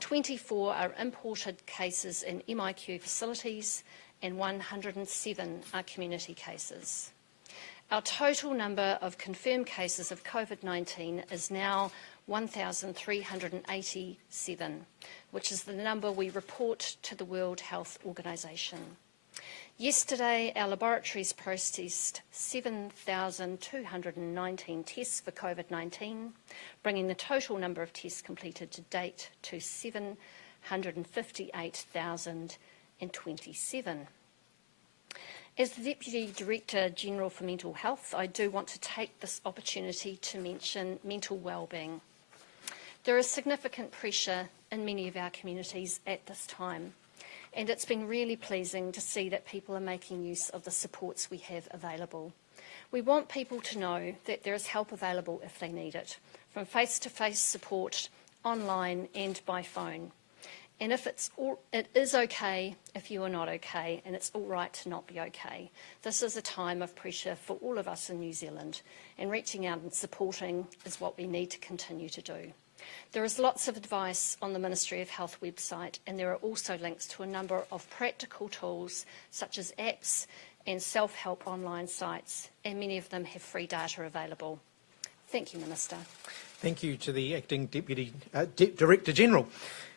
24 are imported cases in MIQ facilities and 107 are community cases. Our total number of confirmed cases of COVID-19 is now 1,387, which is the number we report to the World Health Organization. Yesterday, our laboratories processed 7,219 tests for COVID-19, bringing the total number of tests completed to date to 758,027. As the Deputy Director General for Mental Health, I do want to take this opportunity to mention mental wellbeing. There is significant pressure in many of our communities at this time, and it's been really pleasing to see that people are making use of the supports we have available. We want people to know that there is help available if they need it, from face-to-face support, online and by phone. And it is okay if you are not okay, and it's all right to not be okay. This is a time of pressure for all of us in New Zealand, and reaching out and supporting is what we need to continue to do. There is lots of advice on the Ministry of Health website, and there are also links to a number of practical tools such as apps and self-help online sites, and many of them have free data available. Thank you, Minister. Thank you to the Acting Deputy Director General.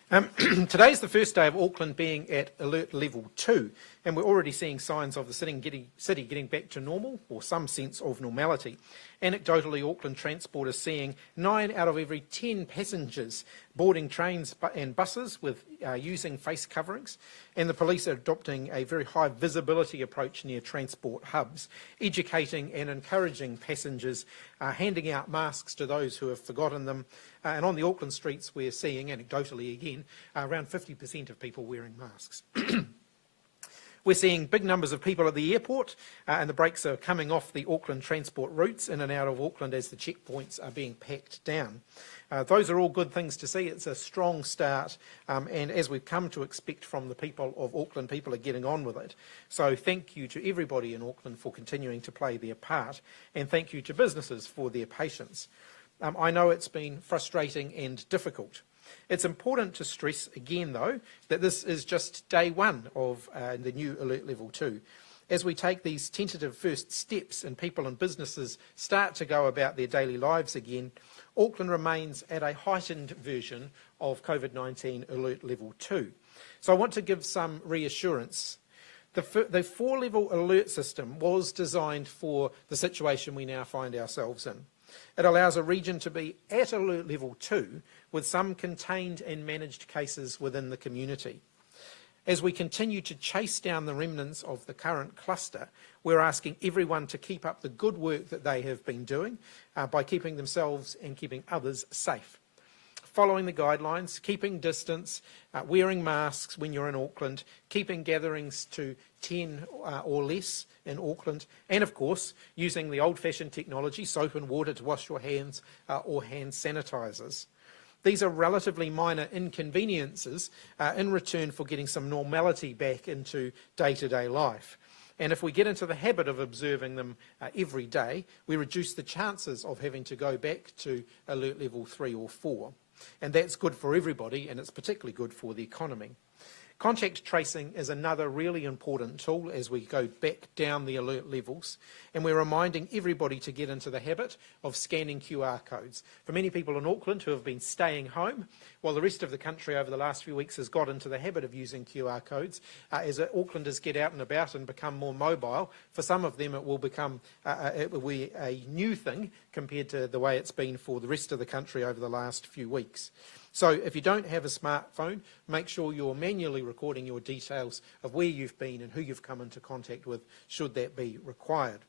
Today is the first day of Auckland being at Alert Level 2, and we're already seeing signs of the city getting back to normal, or some sense of normality. Anecdotally, Auckland Transport is seeing 9 out of every 10 passengers boarding trains and buses with using face coverings, and the police are adopting a very high visibility approach near transport hubs, educating and encouraging passengers, handing out masks to those who have forgotten them, and on the Auckland streets we're seeing, anecdotally again, around 50% of people wearing masks. We're seeing big numbers of people at the airport, and the brakes are coming off the Auckland transport routes in and out of Auckland as the checkpoints are being packed down. Those are all good things to see. It's a strong start, and as we've come to expect from the people of Auckland, people are getting on with it. So thank you to everybody in Auckland for continuing to play their part, and thank you to businesses for their patience. I know it's been frustrating and difficult. It's important to stress again, though, that this is just day one of the new Alert Level 2. As we take these tentative first steps and people and businesses start to go about their daily lives again, Auckland remains at a heightened version of COVID-19 Alert Level 2. So I want to give some reassurance. The 4-level alert system was designed for the situation we now find ourselves in. It allows a region to be at Alert Level 2 with some contained and managed cases within the community. As we continue to chase down the remnants of the current cluster, we're asking everyone to keep up the good work that they have been doing by keeping themselves and keeping others safe. Following the guidelines, keeping distance, wearing masks when you're in Auckland, keeping gatherings to 10 or less in Auckland, and of course using the old-fashioned technology, soap and water to wash your hands or hand sanitisers. These are relatively minor inconveniences in return for getting some normality back into day-to-day life. And if we get into the habit of observing them every day, we reduce the chances of having to go back to Alert Level 3 or 4. And that's good for everybody, and it's particularly good for the economy. Contact tracing is another really important tool as we go back down the alert levels, and we're reminding everybody to get into the habit of scanning QR codes. For many people in Auckland who have been staying home, while the rest of the country over the last few weeks has got into the habit of using QR codes, as Aucklanders get out and about and become more mobile, for some of them it will become it will be a new thing compared to the way it's been for the rest of the country over the last few weeks. So if you don't have a smartphone, make sure you're manually recording your details of where you've been and who you've come into contact with, should that be required.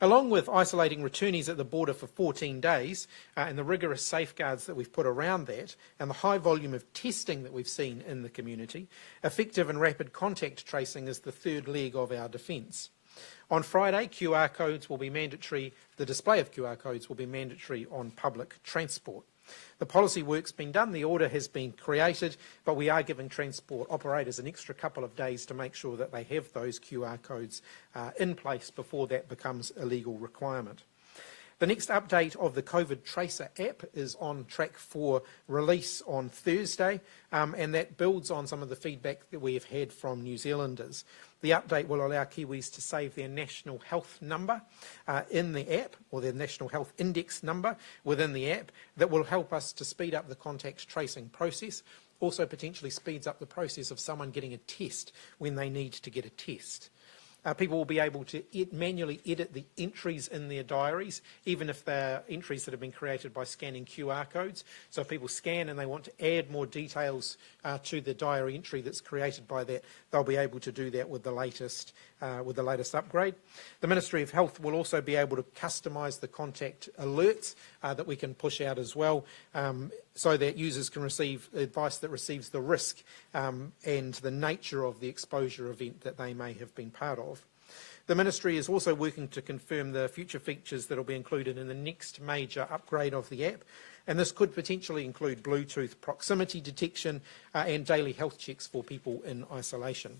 Along with isolating returnees at the border for 14 days and the rigorous safeguards that we've put around that and the high volume of testing that we've seen in the community, effective and rapid contact tracing is the third leg of our defence. On Friday, QR codes will be mandatory. The display of QR codes will be mandatory on public transport. The policy work's been done, the order has been created, but we are giving transport operators an extra couple of days to make sure that they have those QR codes in place before that becomes a legal requirement. The next update of the COVID Tracer app is on track for release on Thursday, and that builds on some of the feedback that we have had from New Zealanders. The update will allow Kiwis to save their national health number in the app, or their national health index number within the app. That will help us to speed up the contact tracing process, also potentially speeds up the process of someone getting a test when they need to get a test. People will be able to manually edit the entries in their diaries, even if they're entries that have been created by scanning QR codes. So if people scan and they want to add more details to the diary entry that's created by that, they'll be able to do that with the latest upgrade. The Ministry of Health will also be able to customise the contact alerts that we can push out as well, so that users can receive advice that receives the risk and the nature of the exposure event that they may have been part of. The Ministry is also working to confirm the future features that will be included in the next major upgrade of the app, and this could potentially include Bluetooth proximity detection and daily health checks for people in isolation.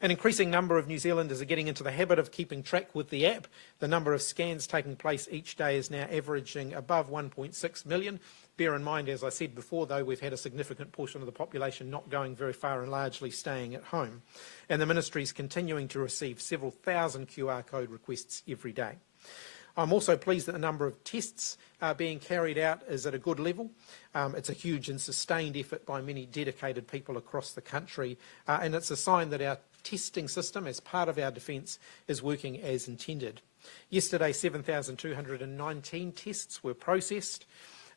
An increasing number of New Zealanders are getting into the habit of keeping track with the app. The number of scans taking place each day is now averaging above 1.6 million. Bear in mind, as I said before, though, we've had a significant portion of the population not going very far and largely staying at home. And the Ministry is continuing to receive several thousand QR code requests every day. I'm also pleased that the number of tests being carried out is at a good level. It's a huge and sustained effort by many dedicated people across the country, and it's a sign that our testing system, as part of our defence, is working as intended. Yesterday, 7,219 tests were processed,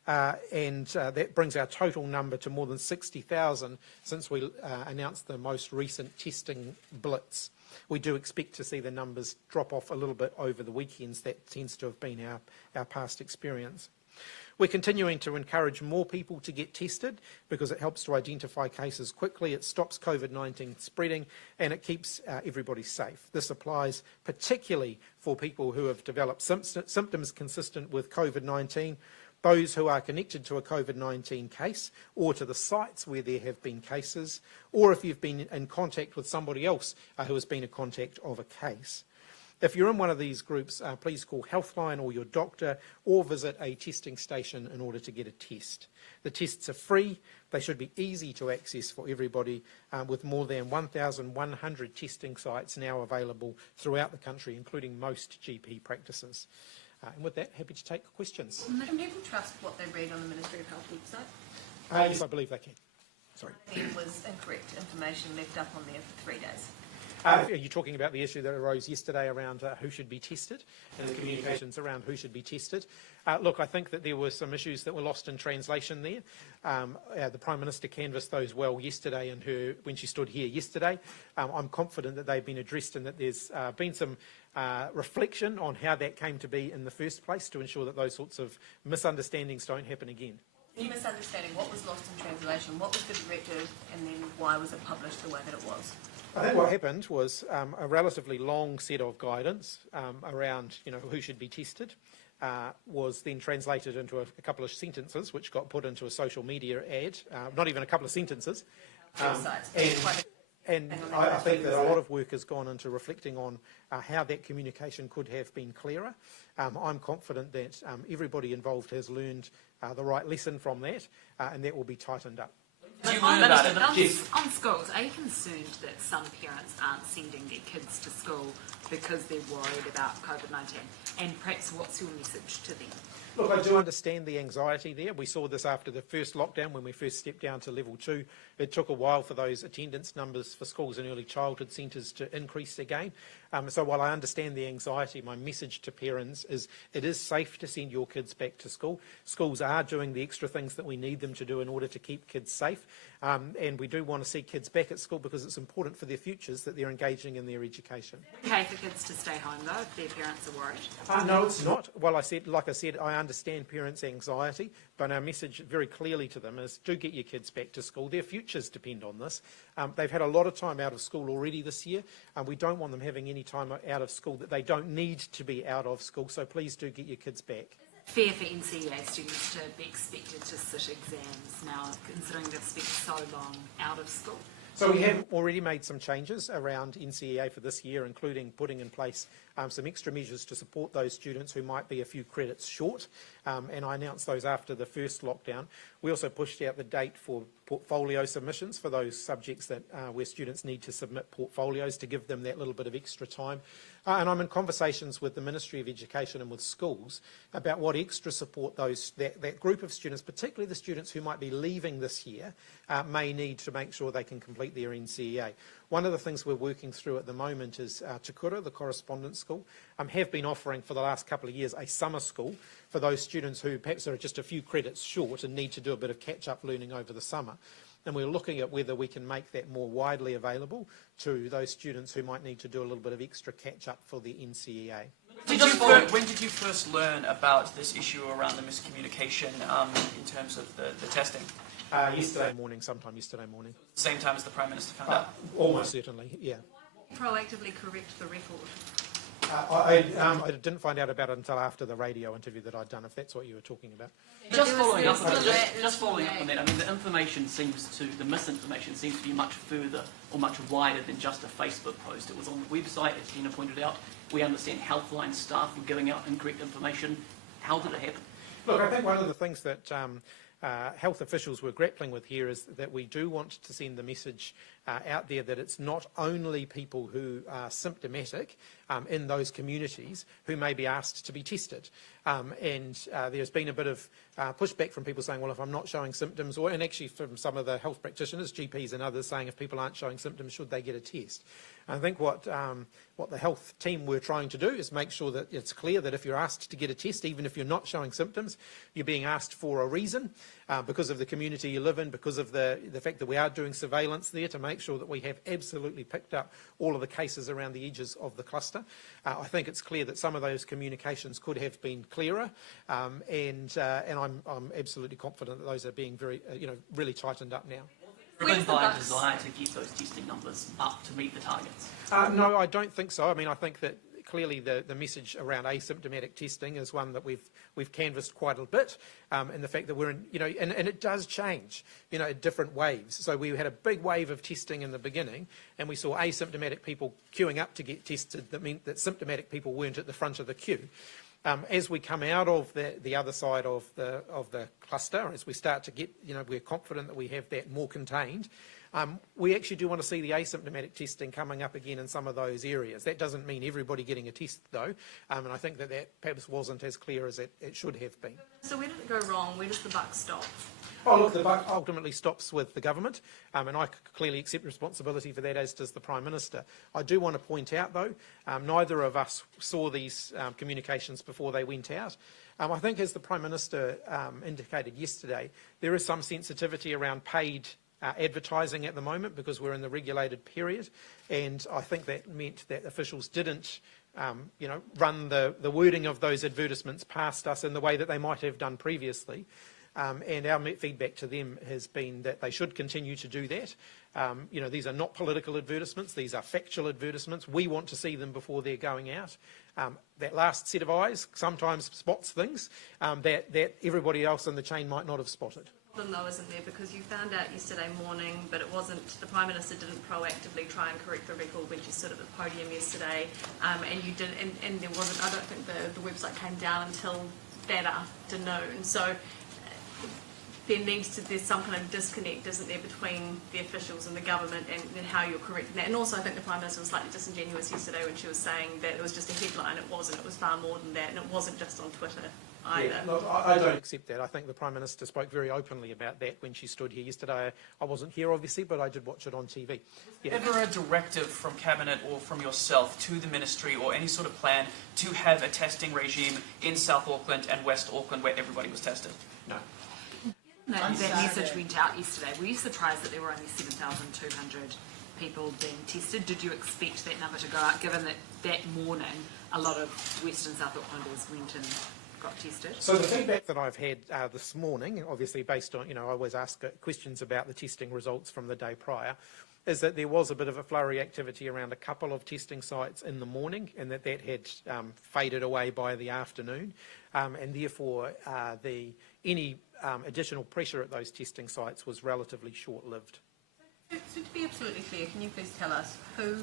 and that brings our total number to more than 60,000 since we announced the most recent testing blitz. We do expect to see the numbers drop off a little bit over the weekends. That tends to have been our past experience. We're continuing to encourage more people to get tested because it helps to identify cases quickly, it stops COVID-19 spreading, and it keeps everybody safe. This applies particularly for people who have developed symptoms consistent with COVID-19, those who are connected to a COVID-19 case or to the sites where there have been cases, or if you've been in contact with somebody else who has been a contact of a case. If you're in one of these groups, please call Healthline or your doctor or visit a testing station in order to get a test. The tests are free. They should be easy to access for everybody, with more than 1,100 testing sites now available throughout the country, including most GP practices. And with that, happy to take questions. Can people trust what they read on the Ministry of Health website? Yes, I believe they can. Sorry. There was incorrect information left up on there for 3 days. Are you talking about the issue that arose yesterday around who should be tested and the communications around who should be tested? Look, I think that there were some issues that were lost in translation there. The Prime Minister canvassed those well yesterday when she stood here yesterday. I'm confident that they've been addressed and that there's been some reflection on how that came to be in the first place to ensure that those sorts of misunderstandings don't happen again. Any misunderstanding? What was lost in translation? What was the directive, and then why was it published the way that it was? I think what happened was a relatively long set of guidance around, who should be tested was then translated into a couple of sentences, which got put into a social media ad. Not even a couple of sentences. And I think that a lot of work has gone into reflecting on how that communication could have been clearer. I'm confident that everybody involved has learned the right lesson from that, and that will be tightened up. On schools, are you concerned that some parents aren't sending their kids to school because they're worried about COVID-19? And perhaps what's your message to them? Look, I do understand the anxiety there. We saw this after the first lockdown when we first stepped down to level 2. It took a while for those attendance numbers for schools and early childhood centres to increase again. So while I understand the anxiety, my message to parents is it is safe to send your kids back to school. Schools are doing the extra things that we need them to do in order to keep kids safe. And we do want to see kids back at school because it's important for their futures that they're engaging in their education. Okay for kids to stay home though if their parents are worried? No, it's not. Well, like I said, I understand parents' anxiety, but our message very clearly to them is do get your kids back to school. Their futures depend on this. They've had a lot of time out of school already this year, and we don't want them having any time out of school that they don't need to be out of school, so please do get your kids back. Fair for NCEA students to be expected to sit exams now, considering they've spent so long out of school? So we have already made some changes around NCEA for this year, including putting in place some extra measures to support those students who might be a few credits short, and I announced those after the first lockdown. We also pushed out the date for portfolio submissions for those subjects that where students need to submit portfolios to give them that little bit of extra time. And I'm in conversations with the Ministry of Education and with schools about what extra support that group of students, particularly the students who might be leaving this year, may need to make sure they can complete their NCEA. One of the things we're working through at the moment is Te Kura, the correspondence school, have been offering for the last couple of years a summer school for those students who perhaps are just a few credits short and need to do a bit of catch-up learning over the summer. And we're looking at whether we can make that more widely available to those students who might need to do a little bit of extra catch-up for the NCEA. When did you first learn about this issue around the miscommunication in terms of the testing? Yesterday morning, sometime yesterday morning. Same time as the Prime Minister found out? Almost certainly, yeah. Proactively correct the record. I didn't find out about it until after the radio interview that I'd done, if that's what you were talking about. Just following up on that, I mean, the misinformation seems to be much further or much wider than just a Facebook post. It was on the website, as Gina pointed out. We understand Healthline staff were giving out incorrect information. How did it happen? Look, I think one of the things that health officials were grappling with here is that we do want to send the message out there that it's not only people who are symptomatic in those communities who may be asked to be tested. There's been a bit of pushback from people saying, well, if I'm not showing symptoms, and actually from some of the health practitioners, GPs and others, saying if people aren't showing symptoms, should they get a test? I think what the health team were trying to do is make sure that it's clear that if you're asked to get a test, even if you're not showing symptoms, you're being asked for a reason, because of the community you live in, because of the fact that we are doing surveillance there to make sure that we have absolutely picked up all of the cases around the edges of the cluster. I think it's clear that some of those communications could have been clearer, and I'm absolutely confident that those are being very, really tightened up now. Driven by a desire to get those testing numbers up to meet the targets? No, I don't think so. I mean, I think that clearly the message around asymptomatic testing is one that we've canvassed quite a bit, and the fact that we're in, and it does change, at different waves. So we had a big wave of testing in the beginning, and we saw asymptomatic people queuing up to get tested. That meant that symptomatic people weren't at the front of the queue. As we come out of the other side of the cluster, as we start to get, we're confident that we have that more contained, we actually do want to see the asymptomatic testing coming up again in some of those areas. That doesn't mean everybody getting a test, though, and I think that perhaps wasn't as clear as it should have been. So where did it go wrong? Where does the buck stop? Oh, look, the buck ultimately stops with the government, and I clearly accept responsibility for that, as does the Prime Minister. I do want to point out, though, neither of us saw these communications before they went out. I think, as the Prime Minister indicated yesterday, there is some sensitivity around paid advertising at the moment because we're in the regulated period, and I think that meant that officials didn't run the wording of those advertisements past us in the way that they might have done previously. And our feedback to them has been that they should continue to do that. These are not political advertisements, these are factual advertisements. We want to see them before they're going out. That last set of eyes sometimes spots things that everybody else in the chain might not have spotted. Though, isn't there? Because you found out yesterday morning, but it wasn't, the Prime Minister didn't proactively try and correct the record when she stood at the podium yesterday, and you did, and there wasn't, I don't think the website came down until that afternoon. So there's some kind of disconnect, isn't there, between the officials and the government and how you're correcting that. And also I think the Prime Minister was slightly disingenuous yesterday when she was saying that it was just a headline. It wasn't, it was far more than that, and it wasn't just on Twitter either. Yeah, look, I don't accept that. I think the Prime Minister spoke very openly about that when she stood here yesterday. I wasn't here, obviously, but I did watch it on TV. Yeah. Ever a directive from Cabinet or from yourself to the Ministry or any sort of plan to have a testing regime in South Auckland and West Auckland where everybody was tested? No. That message went out yesterday. Were you surprised that there were only 7,200 people being tested? Did you expect that number to go up, given that morning a lot of West and South Aucklanders went and got tested? So the feedback that I've had this morning, obviously based on, I always ask questions about the testing results from the day prior, is that there was a bit of a flurry activity around a couple of testing sites in the morning, and that had faded away by the afternoon, and therefore any additional pressure at those testing sites was relatively short-lived. So to be absolutely clear, can you please tell us who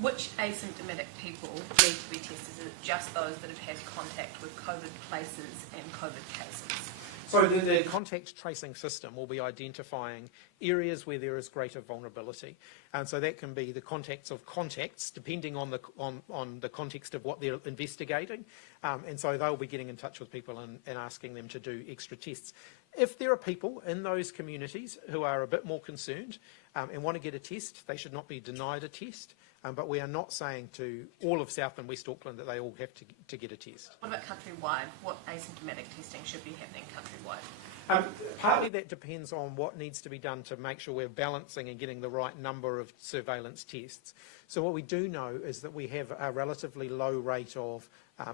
Which asymptomatic people need to be tested? Is it just those that have had contact with COVID places and COVID cases? So the contact tracing system will be identifying areas where there is greater vulnerability. And so that can be the contacts of contacts, depending on the context of what they're investigating. And so they'll be getting in touch with people and asking them to do extra tests. If there are people in those communities who are a bit more concerned and want to get a test, they should not be denied a test. But we are not saying to all of South and West Auckland that they all have to get a test. What about countrywide? What asymptomatic testing should be happening countrywide? Partly that depends on what needs to be done to make sure we're balancing and getting the right number of surveillance tests. So what we do know is that we have a relatively low rate of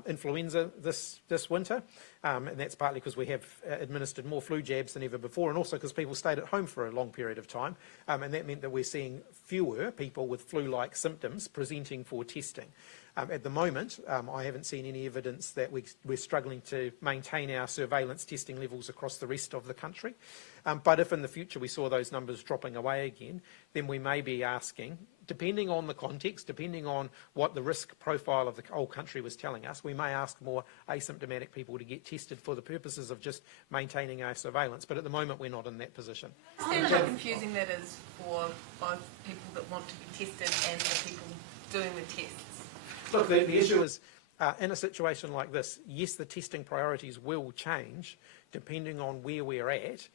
influenza this winter, and that's partly because we have administered more flu jabs than ever before, and also because people stayed at home for a long period of time, and that meant that we're seeing fewer people with flu-like symptoms presenting for testing. At the moment, I haven't seen any evidence that we're struggling to maintain our surveillance testing levels across the rest of the country. But if in the future we saw those numbers dropping away again, then we may be asking, depending on the context, depending on what the risk profile of the whole country was telling us, we may ask more asymptomatic people to get tested for the purposes of just maintaining our surveillance. But at the moment, we're not in that position. I understand how confusing that is for both people that want to be tested and the people doing the tests. Look, the issue is, in a situation like this, yes, the testing priorities will change depending on where we're at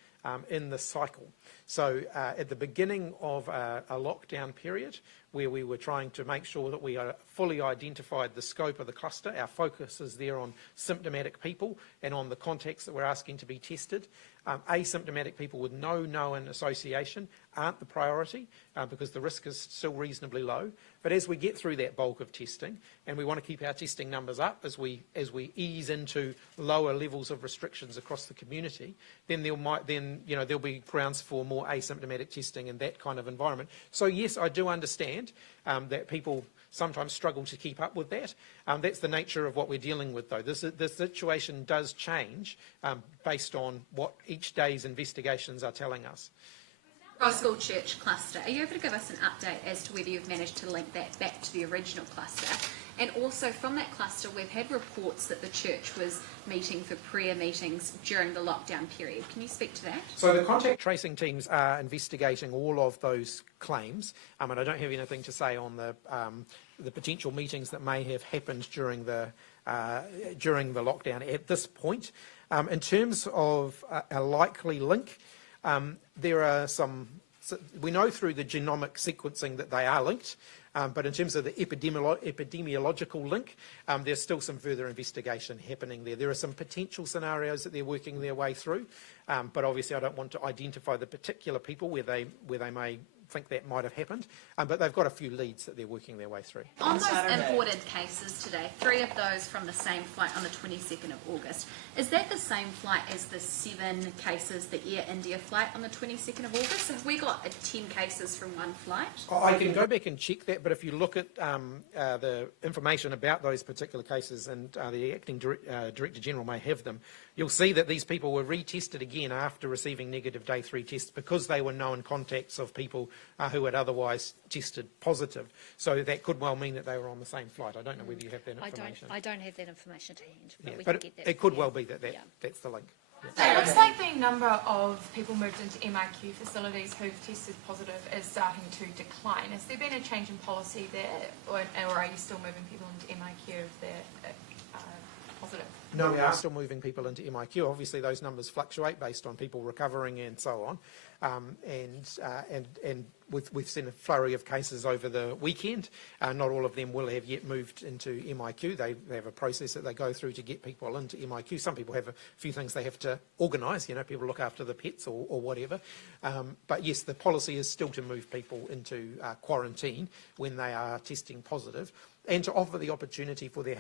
in the cycle. So at the beginning of a lockdown period, where we were trying to make sure that we fully identified the scope of the cluster, our focus is there on symptomatic people and on the contacts that we're asking to be tested. Asymptomatic people with no known association aren't the priority because the risk is still reasonably low. But as we get through that bulk of testing, and we want to keep our testing numbers up as we ease into lower levels of restrictions across the community, then there'll be grounds for more asymptomatic testing in that kind of environment. So yes, I do understand that people sometimes struggle to keep up with that. That's the nature of what we're dealing with, though. The situation does change based on what each day's investigations are telling us. School church cluster, are you able to give us an update as to whether you've managed to link that back to the original cluster? And also from that cluster, we've had reports that the church was meeting for prayer meetings during the lockdown period. Can you speak to that? So the contact tracing teams are investigating all of those claims, and I don't have anything to say on the potential meetings that may have happened during the lockdown at this point. In terms of a likely link, there are we know through the genomic sequencing that they are linked, but in terms of the epidemiological link, there's still some further investigation happening there. There are some potential scenarios that they're working their way through, but obviously I don't want to identify the particular people where they may think that might have happened, but they've got a few leads that they're working their way through. On those imported cases today, 3 of those from the same flight on the 22nd of August, is that the same flight as the 7 cases, the Air India flight on the 22nd of August? Have we got 10 cases from one flight? I can go back and check that, but if you look at the information about those particular cases, and the Acting Director General may have them, you'll see that these people were retested again after receiving negative day 3 tests because they were known contacts of people who had otherwise tested positive. So that could well mean that they were on the same flight. I don't know whether you have that information. I don't have that information to hand, but we but can get that. It could well be that's the link. So it looks like the number of people moved into MIQ facilities who've tested positive is starting to decline. Has there been a change in policy there, or are you still moving people into MIQ if they're positive? No, we are still moving people into MIQ. Obviously, those numbers fluctuate based on people recovering and so on. And we've seen a flurry of cases over the weekend. Not all of them will have yet moved into MIQ. They have a process that they go through to get people into MIQ. Some people have a few things they have to organise, people look after the pets or whatever. But yes, the policy is still to move people into quarantine when they are testing positive, and to offer the opportunity for their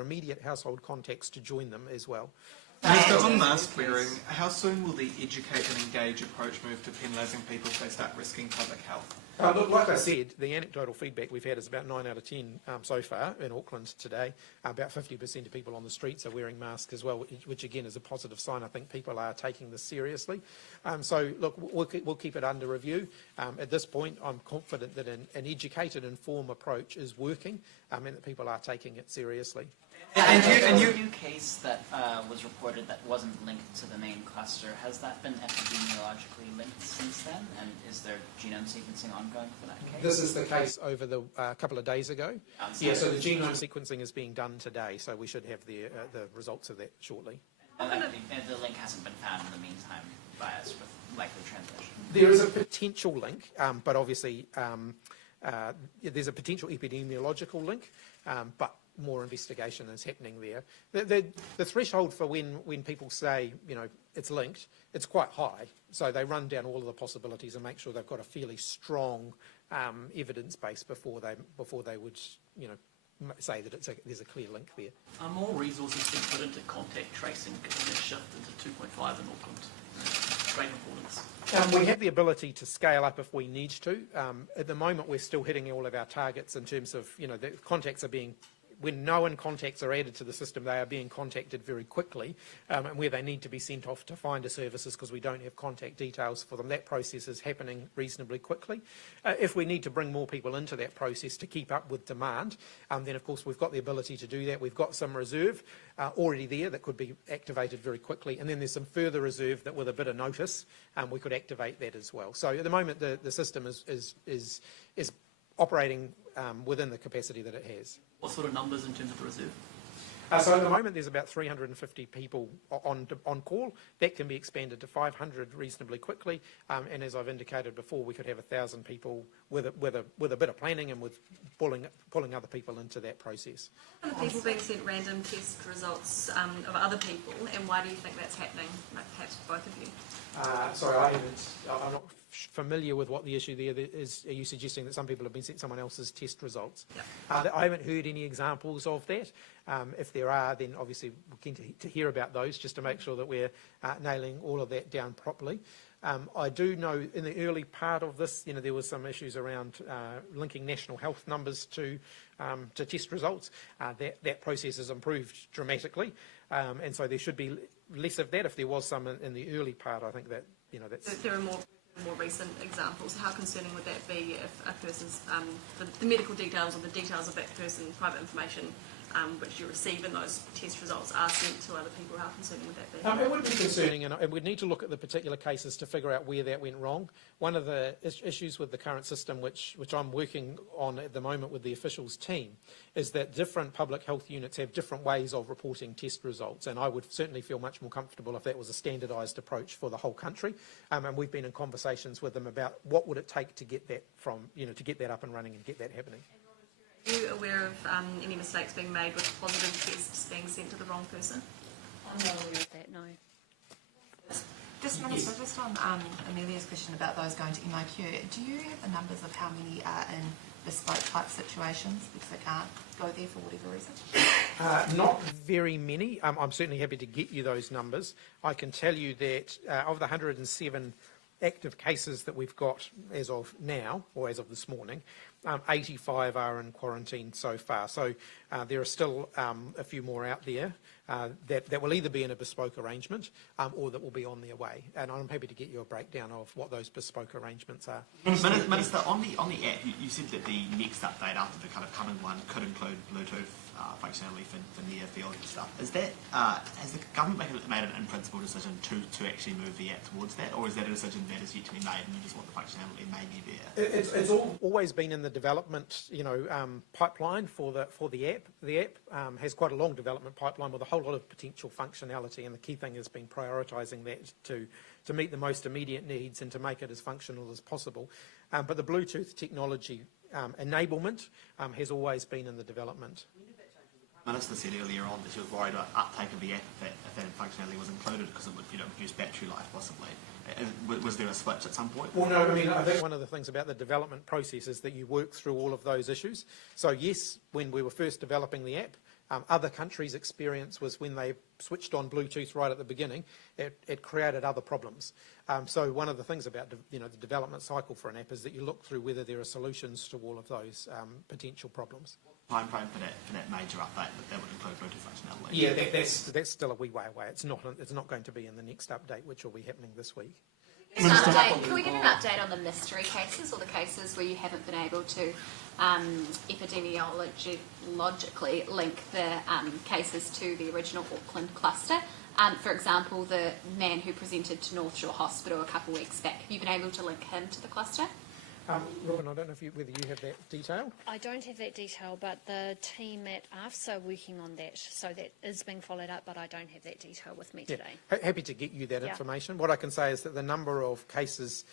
immediate household contacts to join them as well. Minister, on mask wearing, how soon will the educate and engage approach move to penalising people if they start risking public health? Look, like I said, the anecdotal feedback we've had is about 9 out of 10 so far in Auckland today. About 50% of people on the streets are wearing masks as well, which again is a positive sign. I think people are taking this seriously. So, look, we'll keep it under review. At this point, I'm confident that an educated, informed approach is working and that people are taking it seriously. And you case that was reported that wasn't linked to the main cluster, has that been epidemiologically linked since then? And is there genome sequencing ongoing for that case? This is the case over the couple of days ago. Yeah, so the genome sequencing is being done today, so we should have the results of that shortly. And the link hasn't been found in the meantime by us with likely transmission? There is a potential link, but obviously there's a potential epidemiological link, but more investigation is happening there. The threshold for when people say, it's linked, it's quite high. So they run down all of the possibilities and make sure they've got a fairly strong evidence base before they would, say that there's a clear link there. Are more resources being put into contact tracing given their shift into 2.5 in Auckland? Great importance. We have the ability to scale up if we need to. At the moment, we're still hitting all of our targets in terms of, the contacts are being, when known contacts are added to the system, they are being contacted very quickly, and where they need to be sent off to finder services because we don't have contact details for them. That process is happening reasonably quickly. If we need to bring more people into that process to keep up with demand, then of course we've got the ability to do that. We've got some reserve already there that could be activated very quickly, and then there's some further reserve that with a bit of notice we could activate that as well. So at the moment the system is operating within the capacity that it has. What sort of numbers in terms of reserve? So at the moment there's about 350 people on call. That can be expanded to 500 reasonably quickly, and as I've indicated before, we could have 1,000 people with a bit of planning and with pulling other people into that process. Are people being sent random test results of other people, and why do you think that's happening? Perhaps both of you. Sorry, I'm not familiar with what the issue there is. Are you suggesting that some people have been sent someone else's test results? Yep. I haven't heard any examples of that. If there are, then obviously we're keen to hear about those just to make sure that we're nailing all of that down properly. I do know in the early part of this, there was some issues around linking national health numbers to test results. That process has improved dramatically, and so there should be less of that. If there was some in the early part, I think that that's. There are more recent examples. How concerning would that be if a person's the medical details or the details of that person's private information, which you receive in those test results, are sent to other people? How concerning would that be? It would be concerning, and we'd need to look at the particular cases to figure out where that went wrong. One of the issues with the current system, which I'm working on at the moment with the officials team, is that different public health units have different ways of reporting test results, and I would certainly feel much more comfortable if that was a standardised approach for the whole country. And we've been in conversations with them about what would it take to get that to get that up and running and get that happening. Are you aware of any mistakes being made with positive tests being sent to the wrong person? I'm not aware of that, no. Just on Amelia's question about those going to MIQ, do you have the numbers of how many are in bespoke type situations because they can't go there for whatever reason? Not very many. I'm certainly happy to get you those numbers. I can tell you that of the 107 active cases that we've got as of now, or as of this morning, 85 are in quarantine so far. So there are still a few more out there that will either be in a bespoke arrangement or that will be on their way. And I'm happy to get you a breakdown of what those bespoke arrangements are. Minister, on the app, you said that the next update after the kind of coming one could include Bluetooth functionality for near field and stuff. Is that has the government made an in-principle decision to actually move the app towards that, or is that a decision that is yet to be made and you just want the functionality maybe there? It's always been in the development pipeline for the app. The app has quite a long development pipeline with a whole lot of potential functionality, and the key thing has been prioritising that to meet the most immediate needs and to make it as functional as possible. But the Bluetooth technology enablement has always been in the development. The Minister said earlier on that she was worried about uptake of the app if that functionality was included because it would reduce battery life possibly. Was there a switch at some point? Well, no, I mean, I think one of the things about the development process is that you work through all of those issues. So yes, when we were first developing the app, Other countries' experience was when they switched on Bluetooth right at the beginning, it created other problems. So one of the things about the development cycle for an app is that you look through whether there are solutions to all of those potential problems. Time frame for that major update that would include Bluetooth functionality? Yeah, that's still a wee way away. It's not going to be in the next update, which will be happening this week. Can we get an update on the mystery cases, or the cases where you haven't been able to epidemiologically link the cases to the original Auckland cluster? For example, the man who presented to North Shore Hospital a couple of weeks back, have you been able to link him to the cluster? Robyn, I don't know whether you have that detail. I don't have that detail, but the team at AFSA are working on that, so that is being followed up, but I don't have that detail with me today. Happy to get you that information. What I can say is that the number of cases,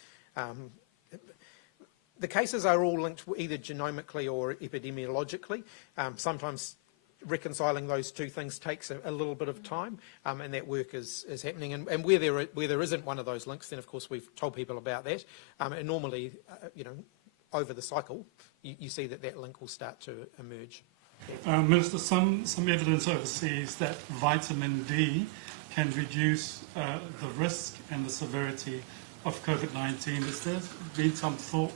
the cases are all linked either genomically or epidemiologically. Sometimes reconciling those two things takes a little bit of time, and that work is happening. And where there isn't one of those links, then of course we've told people about that. And normally, over the cycle, you see that link will start to emerge. Minister, some evidence overseas that vitamin D can reduce the risk and the severity of COVID-19. Has there been some thought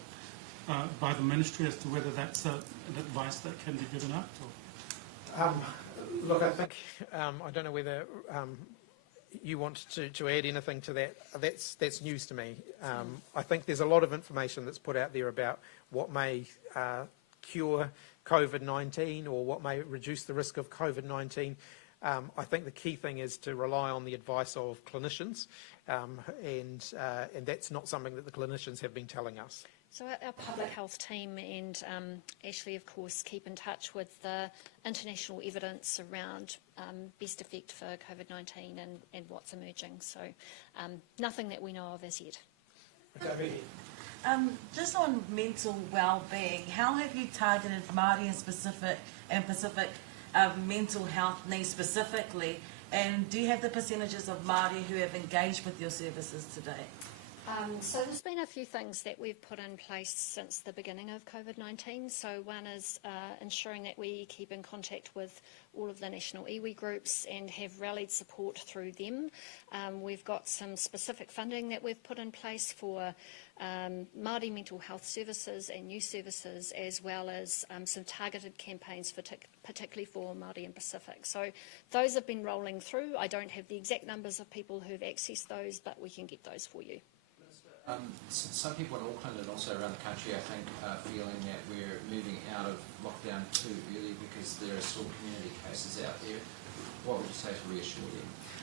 by the ministry as to whether that's an advice that can be given out? Look, I think, I don't know whether you want to add anything to that. That's news to me. I think there's a lot of information that's put out there about what may cure COVID-19 or what may reduce the risk of COVID-19. I think the key thing is to rely on the advice of clinicians, and that's not something that the clinicians have been telling us. So our public health team and Ashley, of course, keep in touch with the international evidence around best effect for COVID-19 and what's emerging. So nothing that we know of as yet. Just on mental well-being, how have you targeted Māori and Pacific mental health needs specifically, and do you have the percentages of Māori who have engaged with your services today? So there's been a few things that we've put in place since the beginning of COVID-19. So one is ensuring that we keep in contact with all of the national iwi groups and have rallied support through them. We've got some specific funding that we've put in place for Māori mental health services and new services, as well as some targeted campaigns, particularly for Māori and Pacific. So those have been rolling through. I don't have the exact numbers of people who've accessed those, but we can get those for you. Some people in Auckland and also around the country, I think, are feeling that we're moving out of lockdown too early because there are still community cases out there. What would you say to reassure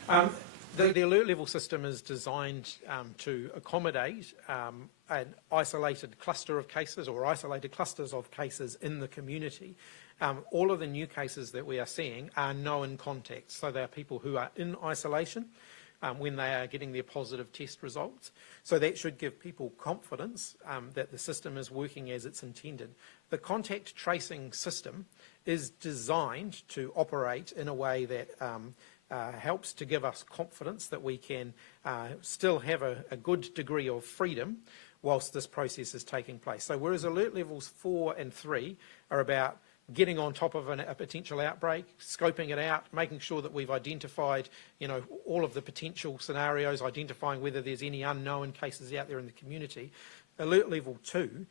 them? The alert level system is designed to accommodate an isolated cluster of cases or isolated clusters of cases in the community. All of the new cases that we are seeing are known contacts, so they are people who are in isolation when they are getting their positive test results. So that should give people confidence that the system is working as it's intended. The contact tracing system is designed to operate in a way that helps to give us confidence that we can still have a good degree of freedom whilst this process is taking place. So whereas alert levels 4 and 3 are about getting on top of a potential outbreak, scoping it out, making sure that we've identified, all of the potential scenarios, identifying whether there's any unknown cases out there in the community. Alert level 2,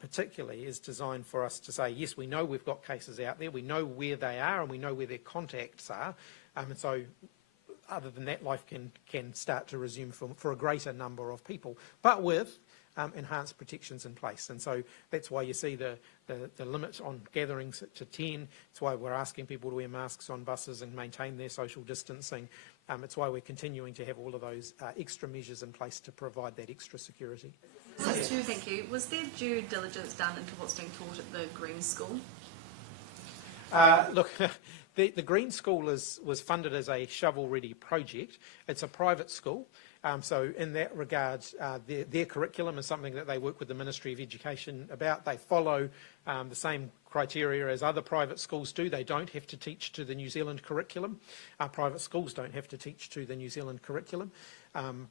particularly, is designed for us to say, yes, we know we've got cases out there, we know where they are, and we know where their contacts are, and so other than that, life can start to resume for a greater number of people, but with enhanced protections in place. And so that's why you see the limit on gatherings to 10. It's why we're asking people to wear masks on buses and maintain their social distancing. It's why we're continuing to have all of those extra measures in place to provide that extra security. Thank you. Was there due diligence done into what's being taught at the Green School? Look, the Green School was funded as a shovel-ready project. It's a private school. So in that regard, their curriculum is something that they work with the Ministry of Education about. They follow the same criteria as other private schools do. They don't have to teach to the New Zealand curriculum. Private schools don't have to teach to the New Zealand curriculum.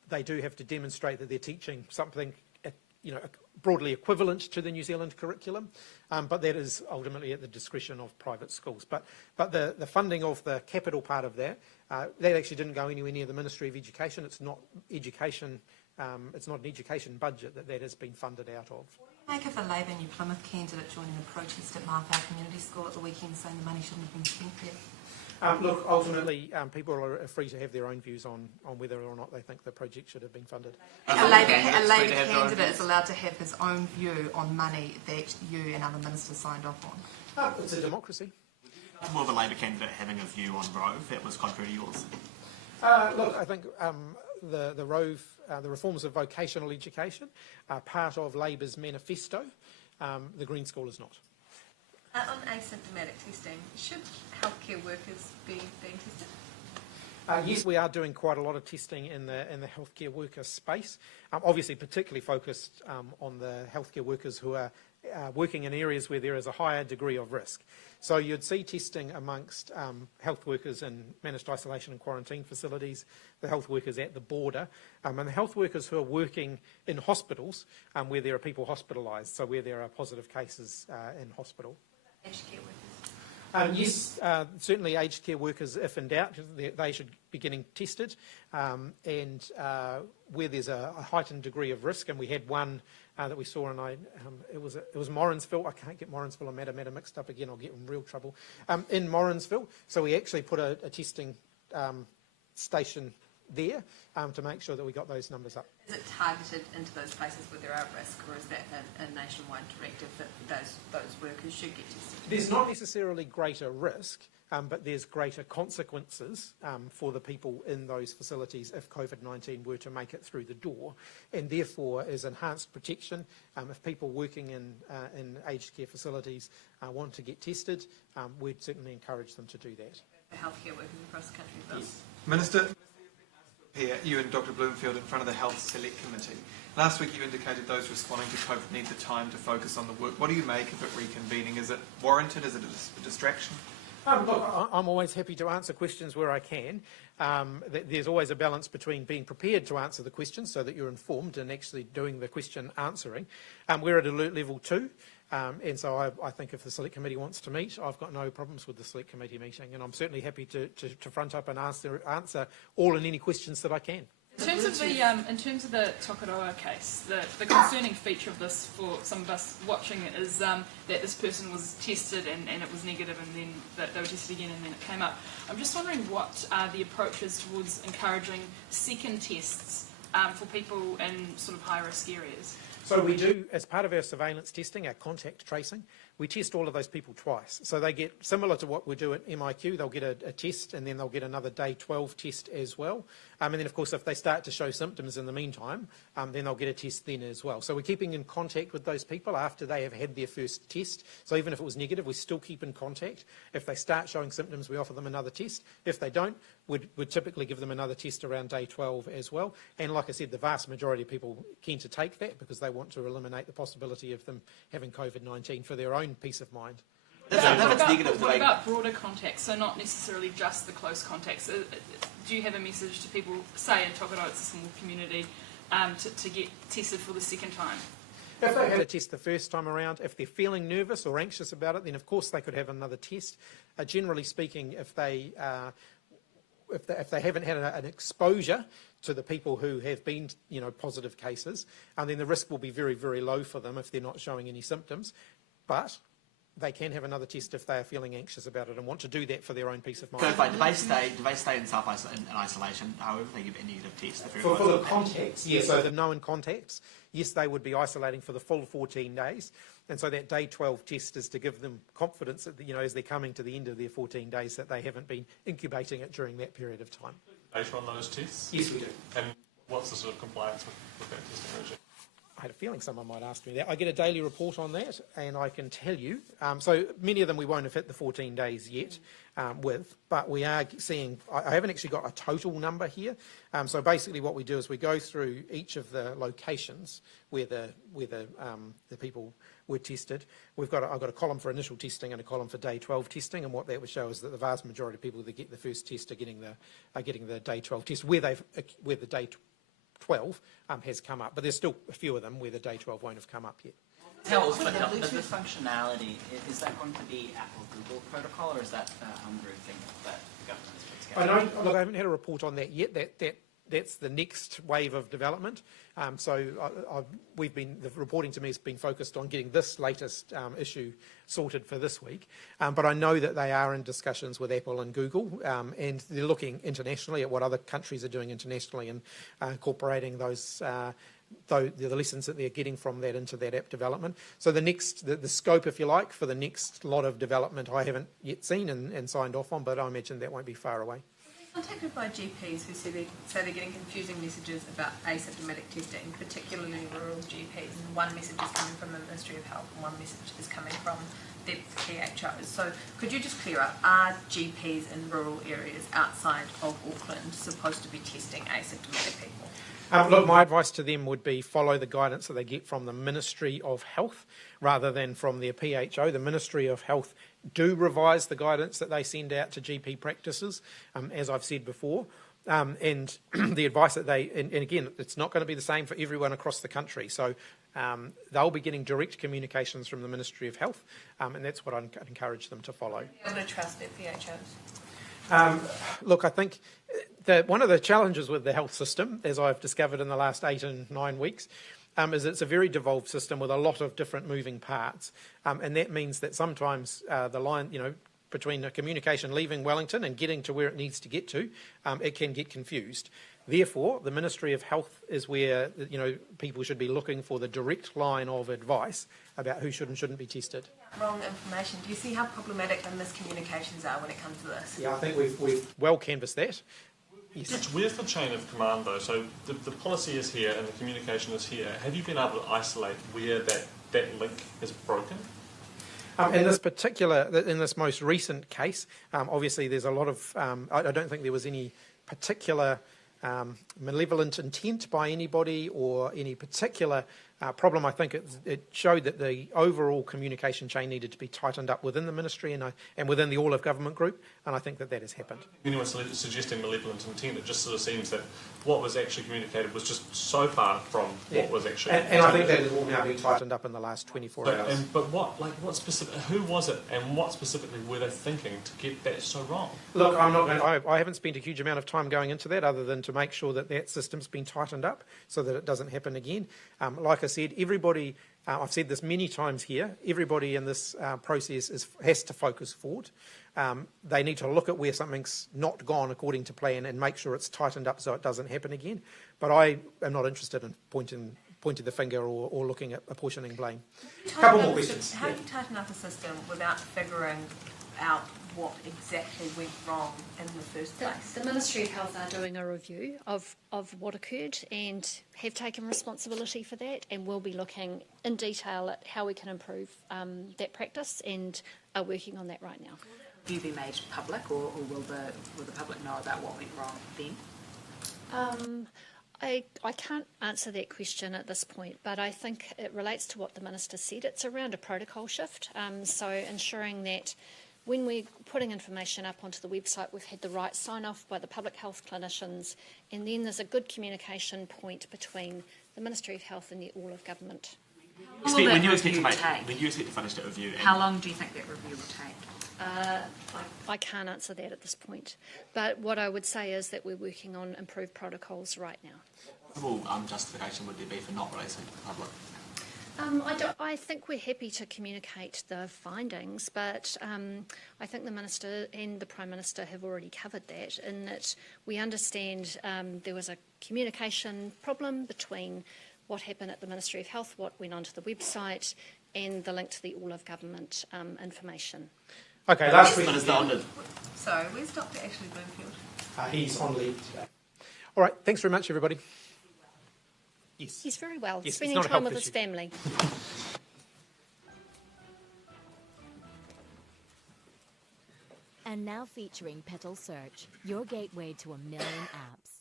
They do have to demonstrate that they're teaching something broadly equivalent to the New Zealand curriculum, but that is ultimately at the discretion of private schools. But the funding of the capital part of that, that actually didn't go anywhere near the Ministry of Education. It's not education. It's not an education budget that has been funded out of. What do you make of the Labour New Plymouth candidate joining the protest at Marfell Community School at the weekend, saying the money shouldn't have been spent there? Look, ultimately, people are free to have their own views on whether or not they think the project should have been funded. A Labour candidate is allowed to have his own view on money that you and other ministers signed off on. It's a democracy. More of a Labour candidate having a view on Rove that was contrary to yours. Look, I think the Rove, the reforms of vocational education are part of Labour's manifesto. The Green School is not. On asymptomatic testing, should healthcare workers be being tested? Yes, we are doing quite a lot of testing in the healthcare worker space. Obviously, particularly focused on the healthcare workers who are working in areas where there is a higher degree of risk. So you'd see testing amongst health workers in managed isolation and quarantine facilities, the health workers at the border, and the health workers who are working in hospitals where there are people hospitalised, so where there are positive cases in hospital. Aged care workers? Yes, certainly aged care workers, if in doubt, they should be getting tested. And where there's a heightened degree of risk, and we had one that we saw, and it was Morrinsville. I can't get Morrinsville and Matamata mixed up again. I'll get in real trouble. In Morrinsville, so we actually put a testing station there to make sure that we got those numbers up. Is it targeted into those places where there are risk, or is that a nationwide directive that those workers should get tested? There's not necessarily greater risk, but there's greater consequences for the people in those facilities if COVID-19 were to make it through the door, and therefore is enhanced protection. If people working in aged care facilities want to get tested, we'd certainly encourage them to do that. The healthcare workers across the country, Bill. Yes. Minister, here, you and Dr Bloomfield in front of the Health Select Committee. Last week you indicated those responding to COVID need the time to focus on the work. What do you make of it reconvening? Is it warranted? Is it a distraction? Look, I'm always happy to answer questions where I can. There's always a balance between being prepared to answer the questions so that you're informed and actually doing the question answering. We're at alert level 2. And so I think if the Select Committee wants to meet, I've got no problems with the Select Committee meeting, and I'm certainly happy to front up and answer all and any questions that I can. In terms of the Tokoroa case, the concerning feature of this for some of us watching it is that this person was tested and it was negative, and then they were tested again and then it came up. I'm just wondering what are the approaches towards encouraging second tests for people in sort of high-risk areas? So we do, as part of our surveillance testing, our contact tracing, we test all of those people twice. So they get, similar to what we do at MIQ, they'll get a test and then they'll get another day 12 test as well. And then, of course, if they start to show symptoms in the meantime, then they'll get a test then as well. So we're keeping in contact with those people after they have had their first test. So even if it was negative, we still keep in contact. If they start showing symptoms, we offer them another test. If they don't, we'd typically give them another test around day 12 as well. And like I said, the vast majority of people are keen to take that because they want to eliminate the possibility of them having COVID-19 for their own peace of mind. What about broader contacts? So not necessarily just the close contacts. Do you have a message to people, say in Tokoroa, it's a small community, to get tested for the second time? If they had a test the first time around, if they're feeling nervous or anxious about it, then of course they could have another test. Generally speaking, if they haven't had an exposure to the people who have been, positive cases, then the risk will be very, very low for them if they're not showing any symptoms. But they can have another test if they are feeling anxious about it and want to do that for their own peace of mind. So do they stay in isolation, however they give a negative test? For the contacts, yes. So the known contacts, yes, they would be isolating for the full 14 days. And so that day 12 test is to give them confidence that, as they're coming to the end of their 14 days, that they haven't been incubating it during that period of time. Data on those tests? Yes, we do. And what's the sort of compliance with that testing regime? I had a feeling someone might ask me that. I get a daily report on that, and I can tell you. So many of them we won't have hit the 14 days yet but we are seeing. I haven't actually got a total number here. So basically, what we do is we go through each of the locations where the people were tested. I've got a column for initial testing and a column for day 12 testing, and what that would show is that the vast majority of people that get the first test are getting the day 12 test where the day 12 has come up, but there's still a few of them where the day 12 won't have come up yet. But the Bluetooth functionality, is that going to be Apple Google protocol, or is that a Hungary thing that the government has put together? I haven't had a report on that yet. That's the next wave of development. The reporting to me has been focused on getting this latest issue sorted for this week. But I know that they are in discussions with Apple and Google, and they're looking internationally at what other countries are doing internationally and incorporating those the lessons that they're getting from that into that app development. So the scope, if you like, for the next lot of development I haven't yet seen and signed off on, but I imagine that won't be far away. Contacted by GPs who say they're getting confusing messages about asymptomatic testing, particularly rural GPs, and one message is coming from the Ministry of Health and one message is coming from the PHOs. So could you just clear up, are GPs in rural areas outside of Auckland supposed to be testing asymptomatic people? Look, my advice to them would be follow the guidance that they get from the Ministry of Health rather than from their PHO. The Ministry of Health do revise the guidance that they send out to GP practices, as I've said before. And the advice that and again, it's not going to be the same for everyone across the country. So they'll be getting direct communications from the Ministry of Health, and that's what I'd encourage them to follow. Able to trust their PHOs? Look, I think one of the challenges with the health system, as I've discovered in the last 8 and 9 weeks, is it's a very devolved system with a lot of different moving parts. And that means that sometimes the line, between a communication leaving Wellington and getting to where it needs to get to, it can get confused. Therefore, the Ministry of Health is where people should be looking for the direct line of advice about who should and shouldn't be tested. Wrong information. Do you see how problematic the miscommunications are when it comes to this? Yeah, I think we've well canvassed that. Yes. Where's the chain of command though? So the policy is here and the communication is here. Have you been able to isolate where that link is broken? In this most recent case, obviously there's a lot of, I don't think there was any particular malevolent intent by anybody or any particular problem. I think it showed that the overall communication chain needed to be tightened up within the ministry and within the all of government group, and I think that has happened. Anyone suggesting malevolent intent, it just sort of seems that what was actually communicated was just so far from what was actually. And I think that has all now been tightened up in the last 24 hours. But what specific? Who was it, and what specifically were they thinking to get that so wrong? Look, I haven't spent a huge amount of time going into that, other than to make sure that system's been tightened up so that it doesn't happen again. Like I said, everybody, I've said this many times here, everybody in this process has to focus forward. They need to look at where something's not gone according to plan and make sure it's tightened up so it doesn't happen again. But I am not interested in pointing the finger or looking at apportioning blame. A couple more questions. How do you tighten up a system without figuring out what exactly went wrong in the first place? The Ministry of Health are doing a review of what occurred and have taken responsibility for that, and will be looking in detail at how we can improve that practice, and are working on that right now. Will you be made public, or will the public know about what went wrong then? I can't answer that question at this point, but I think it relates to what the Minister said. It's around a protocol shift, so ensuring that when we're putting information up onto the website, we've had the right sign-off by the public health clinicians, and then there's a good communication point between the Ministry of Health and the all of government. When you expect to finish that review? How long do you think that review will take? I can't answer that at this point, but what I would say is that we're working on improved protocols right now. What justification would there be for not releasing to the public? I think we're happy to communicate the findings, but I think the Minister and the Prime Minister have already covered that, in that we understand there was a communication problem between what happened at the Ministry of Health, what went onto the website, and the link to the all of government information. Okay, last week. Sorry, where's Dr. Ashley Bloomfield? He's on leave today. All right, thanks very much, everybody. Yes. He's very well, yes, spending time with his family. And now featuring Petal Search, your gateway to a million apps.